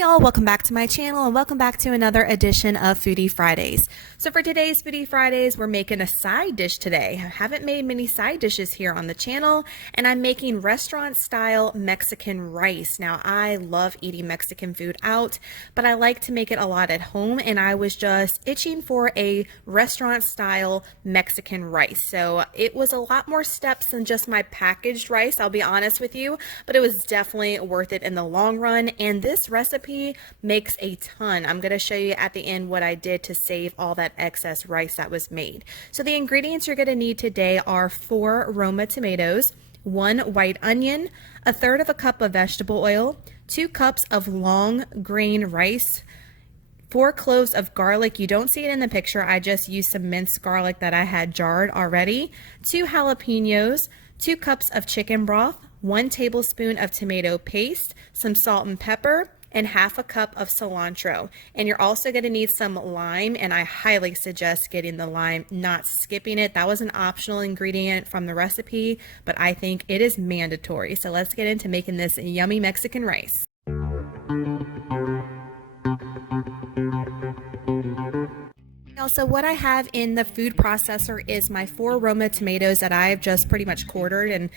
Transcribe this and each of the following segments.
Y'all, welcome back to my channel and welcome back to another edition of Foodie Fridays. So for today's Foodie Fridays, we're making a side dish today. I haven't made many side dishes here on the channel, and I'm making restaurant style Mexican rice. Now I love eating Mexican food out, but I like to make it a lot at home, and I was just itching for a restaurant style Mexican rice. So it was a lot more steps than just my packaged rice, I'll be honest with you, but it was definitely worth it in the long run, and this recipe makes a ton. I'm going to show you at the end what I did to save all that excess rice that was made. So the ingredients you're going to need today are 4 Roma tomatoes, 1 white onion, 1/3 cup of vegetable oil, 2 cups of long grain rice, 4 cloves of garlic. You don't see it in the picture. I just used some minced garlic that I had jarred already, 2 jalapenos, 2 cups of chicken broth, 1 tablespoon of tomato paste, some salt and pepper, and 1/2 cup of cilantro. And you're also going to need some lime, and I highly suggest getting the lime, not skipping it. That was an optional ingredient from the recipe, but I think it is mandatory. So let's get into making this yummy Mexican rice. Also, what I have in the food processor is my 4 Roma tomatoes that I've just pretty much quartered and,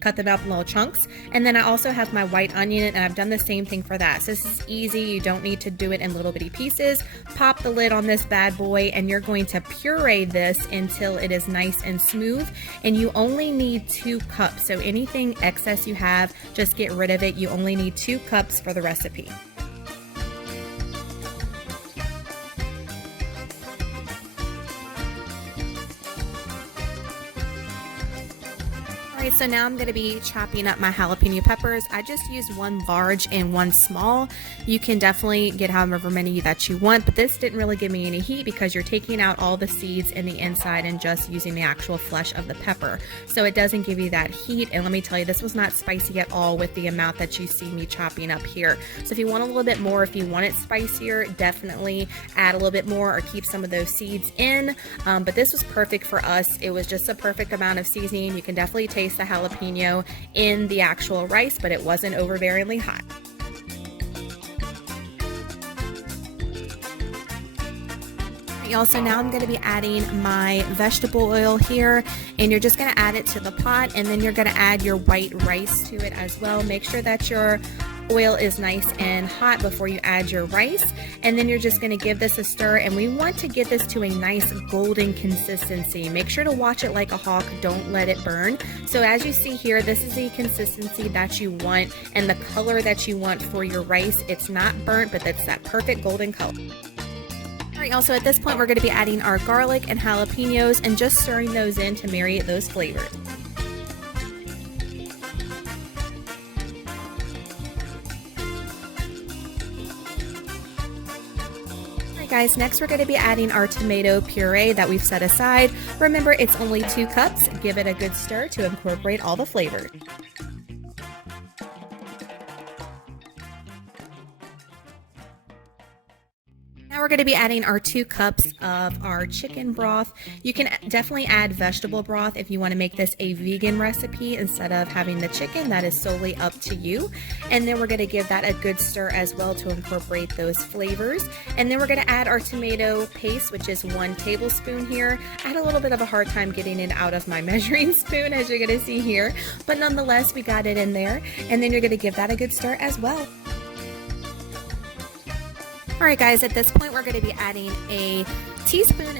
cut them up in little chunks. And then I also have my white onion, and I've done the same thing for that. So this is easy. You don't need to do it in little bitty pieces. Pop the lid on this bad boy, and you're going to puree this until it is nice and smooth. And you only need 2 cups. So anything excess you have, just get rid of it. You only need 2 cups for the recipe. Alright, so now I'm going to be chopping up my jalapeno peppers. I just used 1 large and 1 small. You can definitely get however many that you want, but this didn't really give me any heat because you're taking out all the seeds in the inside and just using the actual flesh of the pepper. So it doesn't give you that heat, and let me tell you, this was not spicy at all with the amount that you see me chopping up here. So if you want a little bit more, if you want it spicier, definitely add a little bit more or keep some of those seeds in. But this was perfect for us. It was just a perfect amount of seasoning. You can definitely taste the jalapeno in the actual rice, but it wasn't overbearingly hot. Also, now I'm going to be adding my vegetable oil here, and you're just going to add it to the pot, and then you're going to add your white rice to it as well. Make sure that your oil is nice and hot before you add your rice, and then you're just going to give this a stir, and we want to get this to a nice golden consistency. Make sure to watch it like a hawk, don't let it burn. So as you see here, this is the consistency that you want and the color that you want for your rice. It's not burnt, but that's that perfect golden color. Alright, also at this point we're going to be adding our garlic and jalapenos and just stirring those in to marry those flavors. Guys, next we're going to be adding our tomato puree that we've set aside. Remember, it's only 2 cups. Give it a good stir to incorporate all the flavors. Now we're going to be adding our 2 cups of our chicken broth. You can definitely add vegetable broth if you want to make this a vegan recipe instead of having the chicken. That is solely up to you. And then we're going to give that a good stir as well to incorporate those flavors. And then we're going to add our tomato paste, which is 1 tablespoon here. I had a little bit of a hard time getting it out of my measuring spoon, as you're going to see here, but nonetheless we got it in there. And then you're going to give that a good stir as well. Alright guys, at this point we're going to be adding a 1.5 teaspoons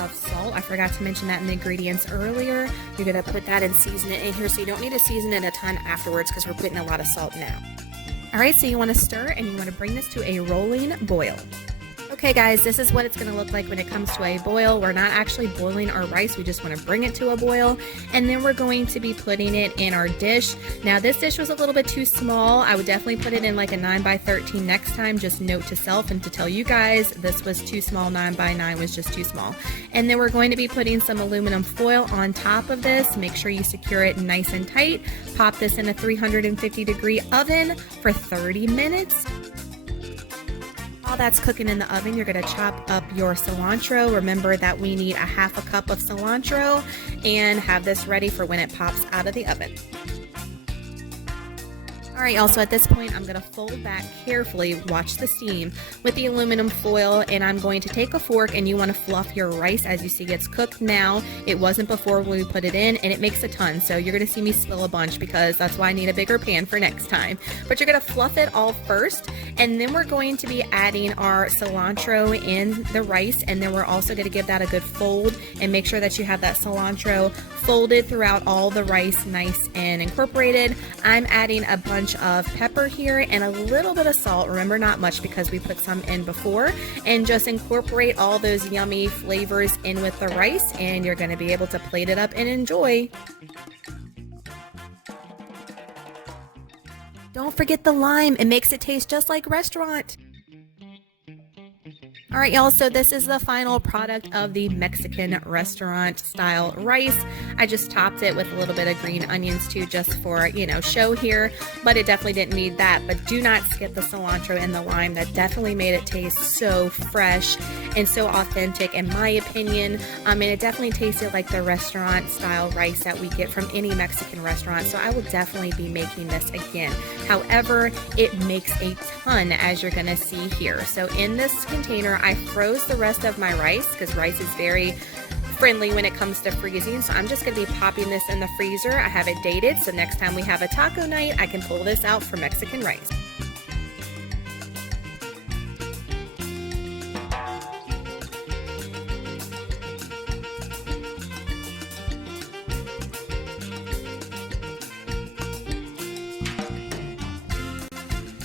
of salt. I forgot to mention that in the ingredients earlier. You're going to put that and season it in here, so you don't need to season it a ton afterwards because we're putting a lot of salt now. Alright, so you want to stir and you want to bring this to a rolling boil. Okay guys, this is what it's going to look like when it comes to a boil. We're not actually boiling our rice, we just want to bring it to a boil, and then we're going to be putting it in our dish. Now this dish was a little bit too small. I would definitely put it in like a 9x13 next time. Just note to self and to tell you guys, this was too small. 9x9 was just too small. And then we're going to be putting some aluminum foil on top of this. Make sure you secure it nice and tight. Pop this in a 350-degree oven for 30 minutes. While that's cooking in the oven, you're going to chop up your cilantro. Remember that we need 1/2 cup of cilantro, and have this ready for when it pops out of the oven. All right, y'all, so at this point, I'm gonna fold back carefully, watch the steam, with the aluminum foil, and I'm going to take a fork, and you wanna fluff your rice. As you see, it's cooked now. It wasn't before when we put it in, and it makes a ton, so you're gonna see me spill a bunch because that's why I need a bigger pan for next time. But you're gonna fluff it all first, and then we're going to be adding our cilantro in the rice, and then we're also gonna give that a good fold, and make sure that you have that cilantro folded throughout all the rice, nice and incorporated. I'm adding a bunch of pepper here and a little bit of salt. Remember, not much because we put some in before, and just incorporate all those yummy flavors in with the rice, and you're going to be able to plate it up and enjoy. Don't forget the lime. It makes it taste just like restaurant. All right, y'all, so this is the final product of the Mexican restaurant style rice. I just topped it with a little bit of green onions too, just for, you know, show here, but it definitely didn't need that. But do not skip the cilantro and the lime. That definitely made it taste so fresh and so authentic, in my opinion. And it definitely tasted like the restaurant style rice that we get from any Mexican restaurant. So I will definitely be making this again. However, it makes a ton, as you're gonna see here. So in this container, I froze the rest of my rice because rice is very friendly when it comes to freezing. So I'm just going to be popping this in the freezer. I have it dated, so next time we have a taco night, I can pull this out for Mexican rice.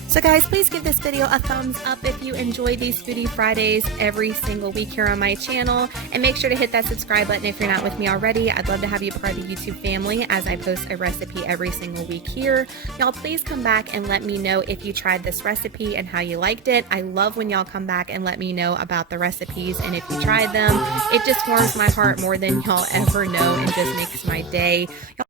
So guys, please give this video a thumbs up if you enjoy these Foodie Fridays every single week here on my channel. And make sure to hit that subscribe button if you're not with me already. I'd love to have you part of the YouTube family as I post a recipe every single week here. Y'all, please come back and let me know if you tried this recipe and how you liked it. I love when y'all come back and let me know about the recipes and if you tried them. It just warms my heart more than y'all ever know and just makes my day. Y'all